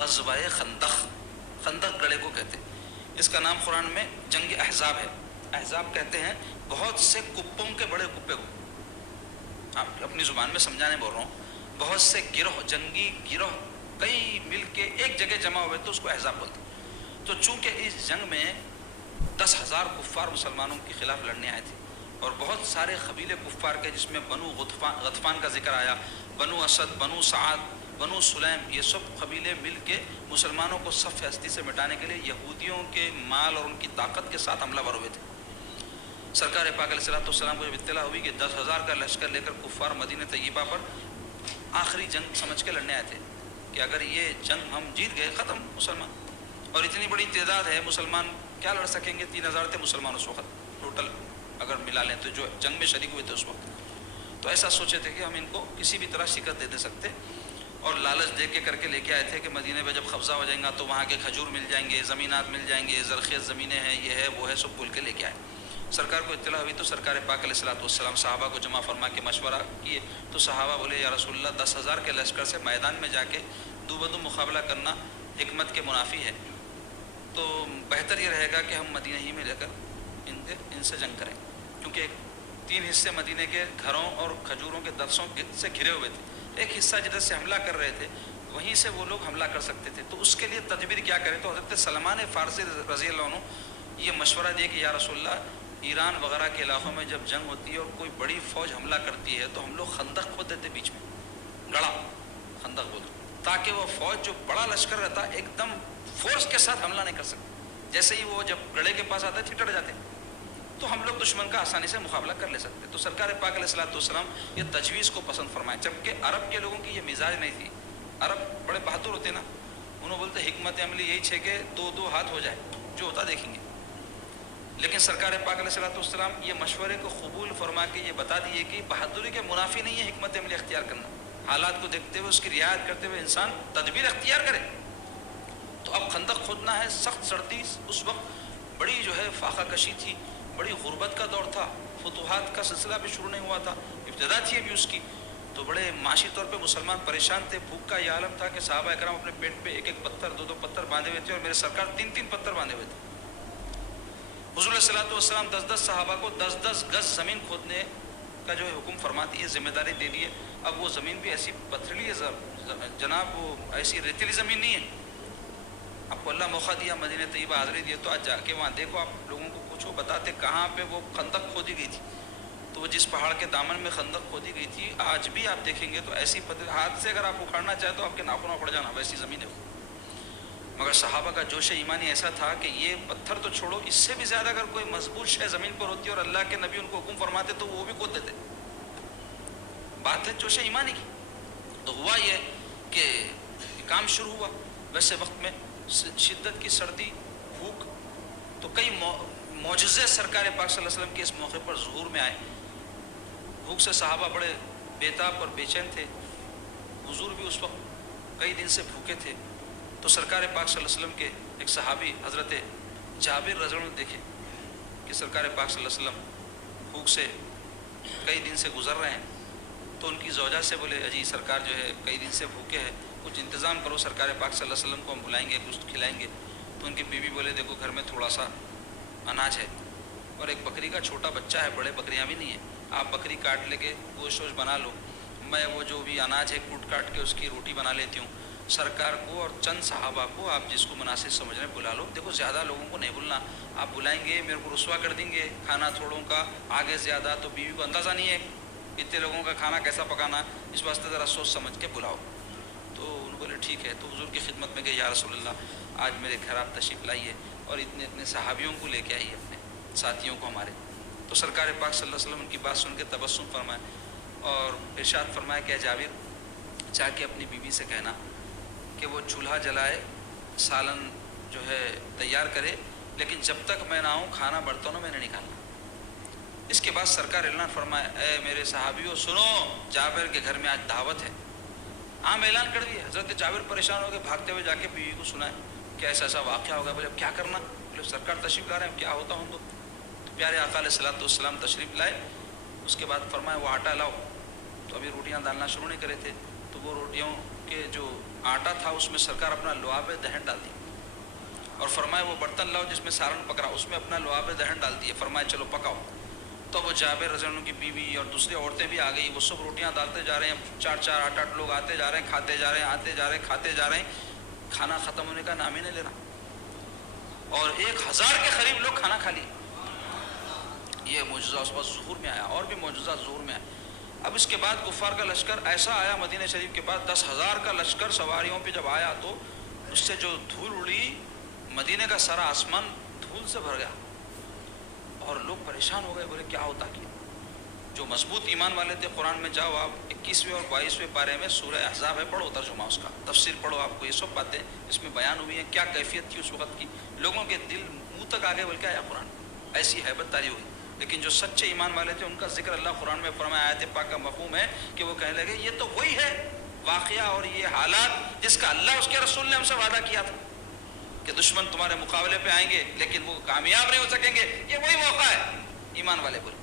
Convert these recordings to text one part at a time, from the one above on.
غزوہ خندق، خندق گڑھے کو کہتے ہیں. اس کا نام قرآن میں جنگ احزاب ہے. احزاب کہتے ہیں بہت سے کپوں کے بڑے کپے کو. آپ اپنی زبان میں سمجھانے بول رہا ہوں. بہت سے گروہ، جنگی گروہ کئی مل کے ایک جگہ جمع ہوئے تو اس کو احزاب بولتے. تو چونکہ اس جنگ میں 10,000 کفار مسلمانوں کے خلاف لڑنے آئے تھے اور بہت سارے قبیلے کفار کے، جس میں بنو غطفان کا ذکر آیا، بنو اسد، بنو سعد، بنو سلیم، یہ سب قبیلے مل کے مسلمانوں کو صف ہستی سے مٹانے کے لیے یہودیوں کے مال اور ان کی طاقت کے ساتھ حملہ ور ہوئے تھے. سرکار پاک علیہ السلام کو جب اطلاع ہوئی کہ 10,000 کا لشکر لے کر کفار مدینہ طیبہ پر آخری جنگ سمجھ کے لڑنے آئے تھے کہ اگر یہ جنگ ہم جیت گئے ختم مسلمان، اور اتنی بڑی تعداد ہے مسلمان کیا لڑ سکیں گے. 3,000 تھے مسلمان اس وقت ٹوٹل اگر ملا لیں تو جو جنگ میں شریک ہوئے تھے اس وقت. تو ایسا سوچے تھے کہ ہم ان کو کسی بھی طرح شکست دے سکتے، اور لالچ دے کے کر کے لے کے آئے تھے کہ مدینے میں جب قبضہ ہو جائیں گا تو وہاں کے کھجور مل جائیں گے، زمینات مل جائیں گے، زرخیز زمینیں ہیں، یہ ہے وہ ہے، سب بول کے لے کے آئے. سرکار کو اطلاع ہوئی تو سرکار پاک علیہ السلام صحابہ کو جمع فرما کے مشورہ کیے. تو صحابہ بولے یا رسول اللہ 10,000 کے لشکر سے میدان میں جا کے دو بدو مقابلہ کرنا حکمت کے منافی ہے، تو بہتر یہ رہے گا کہ ہم مدینہ ہی میں لے کر ان سے جنگ کریں. کیونکہ 3 حصے مدینے کے گھروں اور کھجوروں کے درسوں سے گھرے ہوئے تھے. ایک حصہ جدھر سے حملہ کر رہے تھے وہیں سے وہ لوگ حملہ کر سکتے تھے. تو اس کے لیے تدبیر کیا کریں. تو حضرت سلمان فارسی رضی اللہ عنہ یہ مشورہ دیا کہ یا رسول اللہ ایران وغیرہ کے علاقوں میں جب جنگ ہوتی ہے اور کوئی بڑی فوج حملہ کرتی ہے تو ہم لوگ خندق کھود دیتے بیچ میں، گڑھا خندق بولتے، تاکہ وہ فوج جو بڑا لشکر رہتا ایک دم فورس کے ساتھ حملہ نہیں کر سکتے. جیسے ہی وہ جب گڑھے کے پاس آتا ہے چھٹڑ جاتے تو ہم لوگ دشمن کا آسانی سے مقابلہ کر لے سکتے. تو سرکار پاک علیہ السلام یہ تجویز کو پسند فرمائے. جبکہ عرب کے لوگوں کی یہ مزاج نہیں تھی. عرب بڑے بہادر ہوتے نا، انہوں بولتے حکمت عملی یہی ہے کہ 2 ہاتھ ہو جائے، جو ہوتا دیکھیں گے. لیکن سرکار پاک علیہ السلام یہ مشورے کو قبول فرما کے یہ بتا دیے کہ بہادری کے منافی نہیں ہے حکمت عملی اختیار کرنا. حالات کو دیکھتے ہوئے اس کی رعایت کرتے ہوئے انسان تدبیر اختیار کرے. تو اب خندق کھودنا ہے، سخت سردی اس وقت، بڑی جو ہے فاقہ کشی تھی، بڑی غربت کا دور تھا، فتوحات کا سلسلہ بھی شروع نہیں ہوا تھا، ابتدا تھی ابھی اس کی. تو بڑے معاشی طور پہ مسلمان پریشان تھے. بھوک کا یہ عالم تھا کہ صحابہ اکرام اپنے پیٹ پہ 1 پتھر 2 پتھر باندھے ہوئے تھے، اور میرے سرکار 3 پتھر باندھے ہوئے تھے. حضور صلی اللہ علیہ وسلم 10 صحابہ کو 10 گز زمین کھودنے کا جو ہے حکم فرماتی ہے، ذمہ داری دے دی ہے. اب وہ زمین بھی ایسی پتھریلی ہے جناب، وہ ایسی ریتیلی زمین نہیں ہے. آپ کو اللہ موقع دیا، مدینہ طیبہ حاضری دی، تو آج جا کے وہاں دیکھو، آپ لوگوں کو پوچھو، بتاتے کہاں پہ وہ خندق کھودی گئی تھی. تو وہ جس پہاڑ کے دامن میں خندق کھودی گئی تھی، آج بھی آپ دیکھیں گے تو ایسی ہاتھ سے اگر آپ اکھاڑنا چاہیں تو آپ کے ناخنوں پڑ جانا، ویسی زمین ہے وہ. مگر صحابہ کا جوش ایمانی ایسا تھا کہ یہ پتھر تو چھوڑو، اس سے بھی زیادہ اگر کوئی مضبوط شے زمین پر ہوتی اور اللہ کے نبی ان کو حکم فرماتے تو وہ بھی کھود دیتے. بات ہے جوش ایمانی کی. تو ہوا یہ کہ کام شروع ہوا. ویسے وقت میں شدت کی سردی، بھوک، تو کئی معجزے سرکار پاک صلی اللہ علیہ وسلم کے اس موقع پر ظہور میں آئے. بھوک سے صحابہ بڑے بیتاب اور بے چین تھے. حضور بھی اس وقت کئی دن سے بھوکے تھے. تو سرکار پاک صلی اللہ علیہ وسلم کے ایک صحابی حضرت جابر رضی اللہ عنہ دیکھے کہ سرکار پاک صلی اللہ علیہ وسلم بھوک سے کئی دن سے گزر رہے ہیں. تو ان کی زوجہ سے بولے اجی سرکار جو ہے کئی دن سے بھوکے ہیں، کچھ انتظام کرو، سرکار پاک صلی اللہ علیہ وسلم کو ہم بلائیں گے، کچھ کھلائیں گے. تو ان کی بیوی بولے دیکھو گھر میں تھوڑا سا اناج ہے اور ایک بکری کا چھوٹا بچہ ہے، بڑے بکریاں بھی نہیں ہیں، آپ بکری کاٹ لے کے گوشت ووشت بنا لو، میں وہ جو بھی اناج ہے کوٹ کاٹ کے اس کی روٹی بنا لیتی ہوں. سرکار کو اور چند صحابہ کو آپ جس کو مناسب سمجھ رہے ہیں بلا لو. دیکھو زیادہ لوگوں کو نہیں بلنا، آپ بلائیں گے میرے کو رسوا کر دیں گے، کھانا تھوڑوں کا آگے زیادہ، تو بیوی کو اندازہ نہیں ہے اتنے لوگوں کا کھانا کیسا پکانا، اس واسطے ذرا سوچ سمجھ کے بلاؤ. تو انہوں بولے ٹھیک ہے. تو حضور کی خدمت میں گئے، یا رسول اللہ آج میرے گھر آپ تشریف لائیے اور اتنے صحابیوں کو لے کے آئیے، اپنے ساتھیوں کو ہمارے. تو سرکار پاک صلی اللہ علیہ وسلم ان کی بات سن کے تبسم فرمائے اور ارشاد فرمایا کہ جابر جا کے اپنی بیوی سے کہنا کہ وہ چولہا جلائے، سالن جو ہے تیار کرے، لیکن جب تک میں نہ آؤں کھانا برتنوں میں نہیں نکالنا. اس کے بعد سرکار اعلان فرمایا اے میرے صحابیوں سنو، جابر کے گھر میں آج دعوت ہے. عام اعلان کر دیا. حضرت جابر پریشان ہو گئے، بھاگتے ہوئے جا کے بیوی کو سنائے کہ ایسا ایسا واقعہ ہوگا. بولے اب کیا کرنا؟ بولے سرکار تشریف لا رہے ہیں، کیا ہوتا ہوں. تو پیارے آقا علیہ السلام تشریف لائے. اس کے بعد فرمایا وہ آٹا لاؤ. تو ابھی روٹیاں ڈالنا شروع نہیں کرے تھے. تو وہ روٹیوں کے جو آٹا تھا اس میں سرکار اپنا لعاب دہن ڈال دی اور فرمایا وہ برتن لاؤ جس میں سارن پکڑا اس میں اپنا لعاب دہن ڈال دیے، فرمایا چلو پکاؤ۔ تو وہ جابر رضی اللہ عنہ کی بیوی اور دوسری عورتیں بھی آ گئی، وہ سب روٹیاں ڈالتے جا رہے ہیں، 4 8 لوگ آتے جا رہے ہیں، کھاتے جا رہے ہیں، آتے جا رہے ہیں، کھاتے جا رہے ہیں، کھانا ختم ہونے کا نام ہی نہیں لینا، اور 1000 کے قریب لوگ کھانا کھا لیے۔ یہ معجزہ اس وقت ظہور میں آیا، اور بھی معجزہ ظہور میں آیا۔ اب اس کے بعد کفار کا لشکر ایسا آیا مدینہ شریف کے بعد، 10,000 کا لشکر سواریوں پہ جب آیا تو اس سے جو دھول اڑی، مدینے کا سارا آسمان دھول سے بھر گیا، اور لوگ پریشان ہو گئے، بولے کیا ہوتا کیا؟ جو مضبوط ایمان والے تھے، قرآن میں جاؤ آپ 21ویں اور 22ویں پارے میں سورہ احزاب ہے، پڑھو ترجمہ اس کا، تفسیر پڑھو، آپ کو یہ سب باتیں اس میں بیان ہوئی ہیں، کیا کیفیت تھی اس وقت کی، لوگوں کے دل منہ تک آگے بول کے آیا قرآن، ایسی ہیبت تاری ہوئی۔ لیکن جو سچے ایمان والے تھے ان کا ذکر اللہ قرآن میں فرمایا، آیت پاک کا مفہوم ہے کہ وہ کہنے لگے یہ تو وہی ہے واقعہ اور یہ حالات جس کا اللہ اس کے رسول نے ہم سے وعدہ کیا تھا کہ دشمن تمہارے مقابلے پہ آئیں گے لیکن وہ کامیاب نہیں ہو سکیں گے، یہ وہی موقع ہے۔ ایمان والے بولے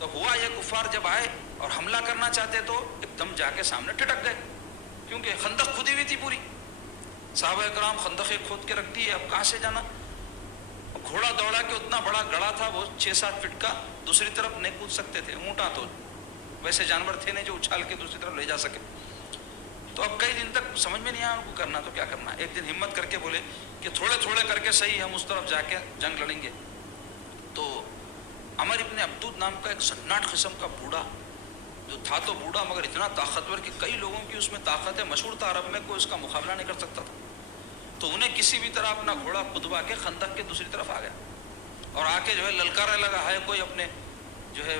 تو ہوا یہ، کفار جب آئے اور حملہ کرنا چاہتے تو ایک دم جا کے سامنے ٹھٹک گئے، کیونکہ خندق کھودی ہوئی تھی پوری، صحابہ کرام خندقیں کھود کے رکھ دی، اب کہاں سے جانا؟ گھوڑا دوڑا کے اتنا بڑا گڑھا تھا وہ 6 7 فٹ کا، دوسری طرف نہیں کود سکتے تھے، اونٹا تو ویسے جانور تھے نہیں جو اچھال کے دوسری طرف لے جا سکے۔ تو اب کئی دن تک سمجھ میں نہیں آیا ان کو کرنا تو کیا کرنا۔ ایک دن ہمت کر کے بولے کہ تھوڑے تھوڑے کر کے صحیح ہم اس طرف جا کے جنگ لڑیں گے۔ تو عمر ابن عبدود نام کا ایک سناٹ قسم کا بوڑھا جو تھا، تو بوڑھا مگر اتنا طاقتور کہ کئی لوگوں کی اس میں طاقت ہے، مشہور تھا عرب میں، کوئی اس کا مقابلہ نہیں کر سکتا تھا۔ تو انہیں کسی بھی طرح اپنا گھوڑا کدوا کے خندق کے دوسری طرف آ گیا اور آ کے جو ہے للکارا لگا، ہے کوئی اپنے جو ہے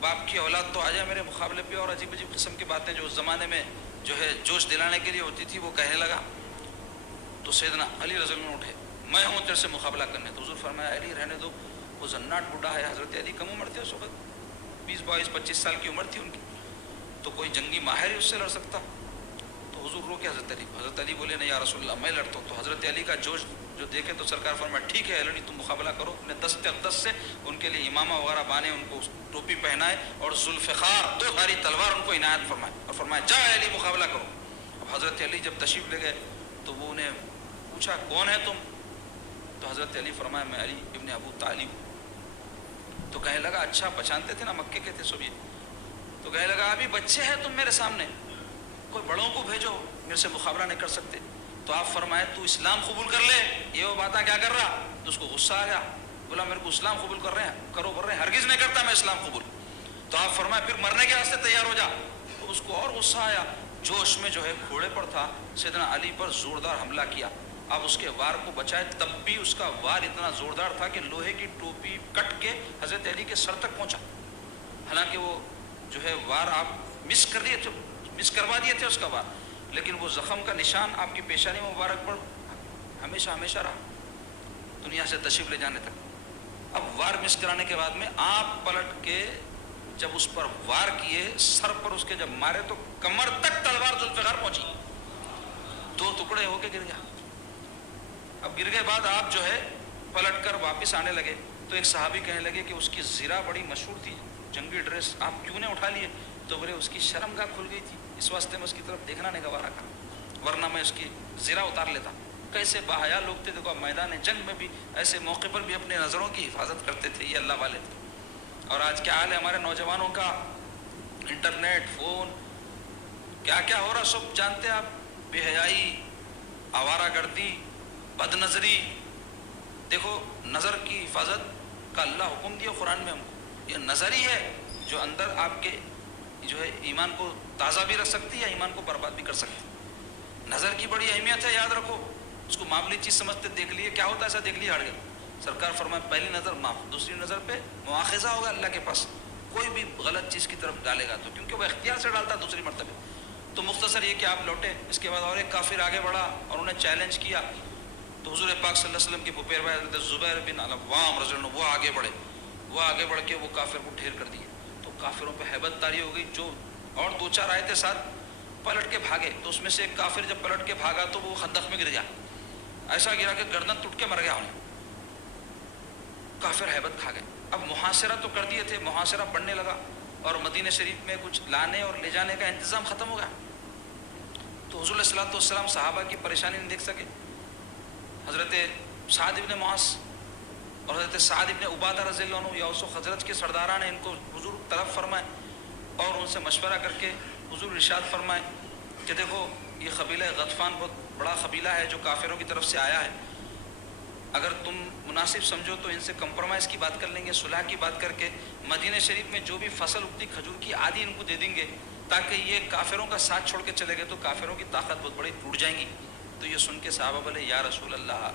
باپ کی اولاد تو آ جائے میرے مقابلے پہ، اور عجیب عجیب قسم کی باتیں جو اس زمانے میں جو ہے جوش دلانے کے لیے ہوتی تھی وہ کہنے لگا۔ تو سیدنا علی رضی اللہ عنہ اٹھے، میں ہوں تیرے سے مقابلہ کرنے۔ تو حضور فرمایا علی رہنے دو، وہ زناٹ بوڑھا ہے، حضرت علی کم عمر تھے اس وقت، 20 22 25 سال کی عمر تھی ان کی، تو کوئی جنگی ماہر ہی اس سے لڑ سکتا۔ تو حضور روکے حضرت علی بولے نہیں یا رسول اللہ میں لڑتا ہوں۔ تو حضرت علی کا جوش جو دیکھے تو سرکار فرمایا ٹھیک ہے علی تم مقابلہ کرو، اپنے دست اقدس سے ان کے لیے امامہ وغیرہ بانے، ان کو ٹوپی پہنائے اور ذوالفقار 2 دھاری تلوار ان کو عنایت فرمائے اور فرمایا جا علی مقابلہ کرو۔ اب حضرت علی جب تشریف لے گئے تو وہ انہیں پوچھا کون ہے تم؟ تو حضرت علی فرمایا میں علی ابن ابو طالب ہوں۔ تو کہنے لگا اچھا پہچانتے تھے نا، مکے کے تھے سب یہ۔ تو کہنے لگا ابھی بچے ہیں تم میرے سامنے، کوئی بڑوں کو بھیجو، میرے سے مقابلہ نہیں کر سکتے۔ تو آپ فرمائے تو اسلام قبول کر لے، یہ وہ باتیں کیا کر رہا؟ تو اس کو غصہ آ گیا، بولا میرے کو اسلام قبول کر رہے ہیں، کرو کر رہے ہیں، ہرگز نہیں کرتا میں اسلام قبول۔ تو آپ فرمائے پھر مرنے کے واسطے تیار ہو جا۔ تو اس کو اور غصہ آیا، جوش میں جو ہے گھوڑے پر تھا، سیدنا علی پر زوردار حملہ کیا۔ اب اس کے وار کو بچائے، تب بھی اس کا وار اتنا زوردار تھا کہ لوہے کی ٹوپی کٹ کے حضرت علی کے سر تک پہنچا، حالانکہ وہ جو ہے وار آپ مس کروا دیے تھے اس کا وار، لیکن وہ زخم کا نشان آپ کی پیشانی مبارک پر ہمیشہ ہمیشہ رہا دنیا سے تشریف لے جانے تک۔ اب وار مس کرانے کے بعد میں آپ پلٹ کے جب اس پر وار کیے، سر پر اس کے جب مارے تو کمر تک تلوار ذوالفقار پہنچی، 2 ٹکڑے ہو کے گر گیا۔ اب گر گئے بعد آپ جو ہے پلٹ کر واپس آنے لگے تو ایک صحابی کہنے لگے کہ اس کی زرہ بڑی مشہور تھی، جنگی ڈریس، آپ کیوں نے اٹھا لیے؟ تو بولے اس کی شرمگاہ کھل گئی تھی، اس واسطے میں اس کی طرف دیکھنا نہیں گوارا کرا، ورنہ میں اس کی زرہ اتار لیتا۔ کیسے باحیا لوگ تھے، دیکھو میدان جنگ میں بھی ایسے موقع پر بھی اپنے نظروں کی حفاظت کرتے تھے، یہ اللہ والے تھے۔ اور آج کیا حال ہے ہمارے نوجوانوں کا، انٹرنیٹ، فون، کیا کیا ہو رہا سب جانتے ہیں آپ، بے حیائی، آوارہ گردی، بد نظری۔ دیکھو نظر کی حفاظت کا اللہ حکم دیا قرآن میں ہم کو، یہ نظر ہی ہے جو اندر آپ کے جو ہے ایمان کو تازہ بھی رکھ سکتی ہے، ایمان کو برباد بھی کر سکتی۔ نظر کی بڑی اہمیت ہے، یاد رکھو، اس کو معمولی چیز سمجھتے، دیکھ لیے کیا ہوتا ہے ایسا دیکھ لیے ہٹ گئے۔ سرکار فرمائے پہلی نظر معاف، دوسری نظر پہ مواخذہ ہوگا اللہ کے پاس، کوئی بھی غلط چیز کی طرف ڈالے گا تو، کیونکہ وہ اختیار سے ڈالتا دوسری مرتبہ۔ تو مختصر یہ کہ آپ لوٹے، اس کے بعد اور ایک کافر آگے بڑھا اور انہیں چیلنج کیا، تو حضور پاک صلی اللہ علیہ وسلم کے پھپھیرے بھائی حضرت زبیر بن العوام رضی اللہ عنہ وہ آگے بڑھے، وہ آگے بڑھ کے وہ کافر کو ڈھیر کر دیے۔ تو کافروں پہ ہیبت طاری ہو گئی، جو اور 2 4 آئے تھے ساتھ پلٹ کے بھاگے، تو اس میں سے ایک کافر جب پلٹ کے بھاگا تو وہ خندق میں گر گیا، ایسا گرا کہ گردن ٹوٹ کے مر گیا انہیں۔ کافر ہیبت کھا گئے۔ اب محاصرہ تو کر دیے تھے، محاصرہ بڑھنے لگا اور مدینہ شریف میں کچھ لانے اور لے جانے کا انتظام ختم ہو گیا۔ تو تو حضور علیہ الصلوۃ والسلام صحابہ کی پریشانی نہیں دیکھ سکے؟ حضرت سعد ابن معاذ اور حضرت سعد ابن عبادہ رضی اللہ عنہ یا و خزرج کے سرداران نے ان کو حضور طلب فرمائے اور ان سے مشورہ کر کے حضور ارشاد فرمائے کہ دیکھو یہ قبیلہ غطفان بہت بڑا قبیلہ ہے جو کافروں کی طرف سے آیا ہے، اگر تم مناسب سمجھو تو ان سے کمپرومائز کی بات کر لیں گے، صلح کی بات کر کے مدینہ شریف میں جو بھی فصل اگتی کھجور کی آدھی ان کو دے دیں گے تاکہ یہ کافروں کا ساتھ چھوڑ کے چلے گئے تو کافروں کی طاقت بہت بڑی ٹوٹ جائیں گی۔ تو یہ سن کے صحابہ بولے یا رسول اللہ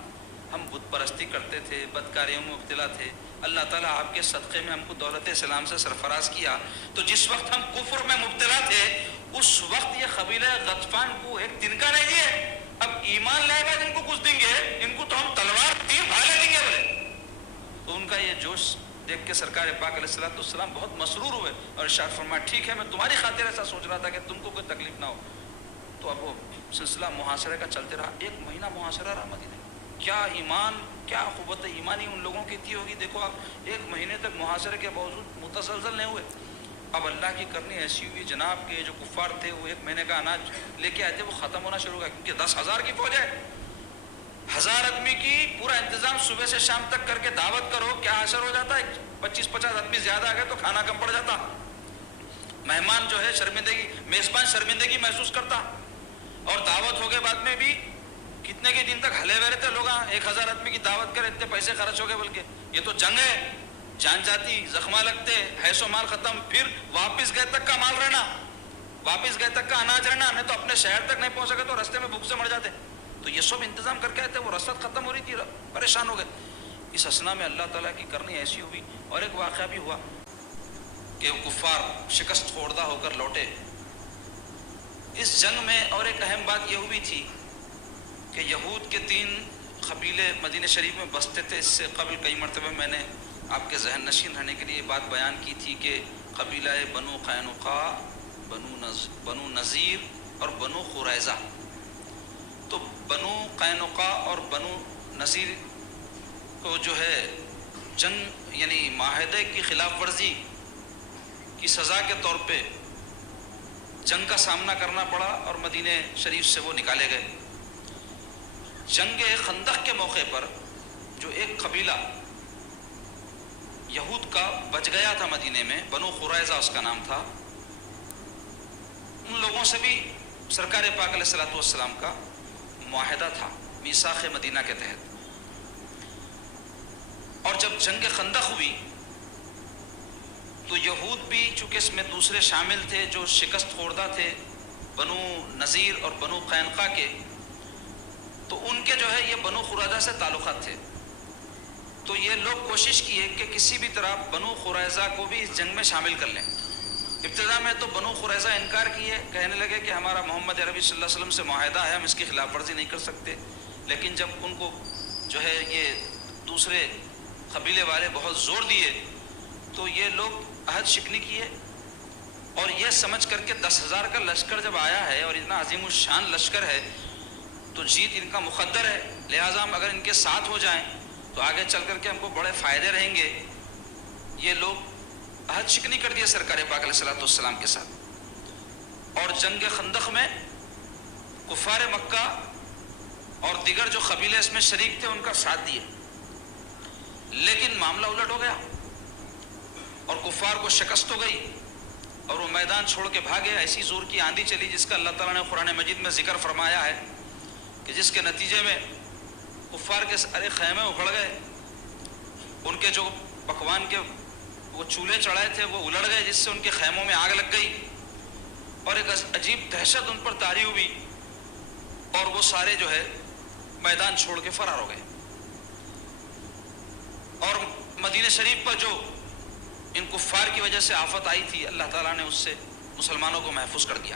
ہم بت پرستی کرتے تھے، بدکاریوں میں مبتلا تھے، اللہ تعالیٰ آپ کے صدقے میں ہم کو دولت اسلام سے سرفراز کیا، تو جس وقت ہم کفر میں مبتلا تھے اس وقت یہ قبیلہ غطفان کو ایک تنکا نہیں دیے، اب ایمان لائے گا جن کو کچھ دیں گے ان کو تو ہم تلوار تیر بھالے دیں گے بولے۔ تو ان کا یہ جوش دیکھ کے سرکار پاک علیہ الصلوۃ والسلام بہت مسرور ہوئے اور ارشاد فرمایا ٹھیک ہے میں تمہاری خاطر ایسا سوچ رہا تھا کہ تم کو کوئی تکلیف نہ ہو۔ تو اب وہ سلسلہ محاصرے کا چلتے رہا، 1 مہینہ محاصرہ رہا مدینہ۔ کیا ایمان، کیا قوت ایمانی ان لوگوں کی تھی ہوگی، دیکھو آپ 1 مہینے تک محاصرے کے باوجود متزلزل نہیں ہوئے۔ اب اللہ کی کرنی ایسی ہوئی جناب کہ جو کفار تھے وہ 1 مہینے کا اناج لے کے آئے تھے وہ ختم ہونا شروع ہو گیا، کیونکہ 10,000 کی فوج ہے، 1000 آدمی کی پورا انتظام صبح سے شام تک کر کے دعوت کرو، کیا اثر ہو جاتا ہے؟ 25-50 آدمی زیادہ آ گئے تو کھانا کم پڑ جاتا، مہمان جو ہے شرمندگی، میزبان شرمندگی محسوس کرتا، اور دعوت ہو گئے بعد میں بھی کتنے کے دن تک ہلے ہوئے رہتے لوگ، 1000 آدمی کی دعوت کرے اتنے پیسے خرچ ہو گئے، بلکہ یہ تو جنگ ہے، جان جاتی، زخمہ لگتے، حیث و مال ختم، پھر واپس گئے تک کا مال رہنا، واپس گئے تک کا اناج رہنا، نہیں تو اپنے شہر تک نہیں پہنچ سکے تو رستے میں بھوک سے مر جاتے۔ تو یہ سب انتظام کر کے آئے تھے، وہ رسد ختم ہو رہی تھی، پریشان ہو گئے۔ اس اسنا میں اللہ تعالیٰ کی کرنی ایسی ہوئی، اور ایک واقعہ بھی ہوا کہ وہ کفار شکست خوردہ ہو کر لوٹے۔ اس جنگ میں اور ایک اہم بات یہ ہوئی تھی کہ یہود کے 3 قبیلے مدینہ شریف میں بستے تھے۔ اس سے قبل کئی مرتبہ میں نے آپ کے ذہن نشین رہنے کے لیے یہ بات بیان کی تھی کہ قبیلہ بنو قینقاع، بنو نذیر اور بنو قریظہ۔ تو بنو قینقاع اور بنو نذیر کو جو ہے جنگ یعنی معاہدے کی خلاف ورزی کی سزا کے طور پہ جنگ کا سامنا کرنا پڑا اور مدینہ شریف سے وہ نکالے گئے۔ جنگ خندق کے موقع پر جو ایک قبیلہ یہود کا بچ گیا تھا مدینے میں، بنو قریظہ اس کا نام تھا، ان لوگوں سے بھی سرکار پاک علیہ الصلوۃ والسلام کا معاہدہ تھا میثاق مدینہ کے تحت۔ اور جب جنگ خندق ہوئی تو یہود بھی چونکہ اس میں دوسرے شامل تھے جو شکست خوردہ تھے، بنو نذیر اور بنو قینقاع کے، تو ان کے جو ہے یہ بنو قریظہ سے تعلقات تھے۔ تو یہ لوگ کوشش کیے کہ کسی بھی طرح بنو قریظہ کو بھی اس جنگ میں شامل کر لیں۔ ابتدا میں تو بنو قریظہ انکار کیے، کہنے لگے کہ ہمارا محمد عربی صلی اللہ علیہ وسلم سے معاہدہ ہے، ہم اس کی خلاف ورزی نہیں کر سکتے۔ لیکن جب ان کو جو ہے یہ دوسرے قبیلے والے بہت زور دیے تو یہ لوگ عہد شکنی کیے، اور یہ سمجھ کر کے 10,000 کا لشکر جب آیا ہے اور اتنا عظیم الشان لشکر ہے تو جیت ان کا مقدر ہے، لہٰذا ہم اگر ان کے ساتھ ہو جائیں تو آگے چل کر کے ہم کو بڑے فائدے رہیں گے۔ یہ لوگ عہد شکنی کر دیا سرکار پاک علیہ الصلوۃ والسلام کے ساتھ، اور جنگ خندق میں کفار مکہ اور دیگر جو قبیلے اس میں شریک تھے ان کا ساتھ دیے، لیکن معاملہ الٹ ہو گیا اور کفار کو شکست ہو گئی اور وہ میدان چھوڑ کے بھاگے۔ ایسی زور کی آندھی چلی جس کا اللہ تعالیٰ نے قرآن مجید میں ذکر فرمایا ہے کہ جس کے نتیجے میں کفار کے سارے خیمے اکھڑ گئے، ان کے جو پکوان کے وہ چولہے چڑھائے تھے وہ الٹ گئے، جس سے ان کے خیموں میں آگ لگ گئی اور ایک عجیب دہشت ان پر طاری ہوئی، اور وہ سارے جو ہے میدان چھوڑ کے فرار ہو گئے۔ اور مدینہ شریف پر جو ان کفار کی وجہ سے آفت آئی تھی اللہ تعالیٰ نے اس سے مسلمانوں کو محفوظ کر دیا۔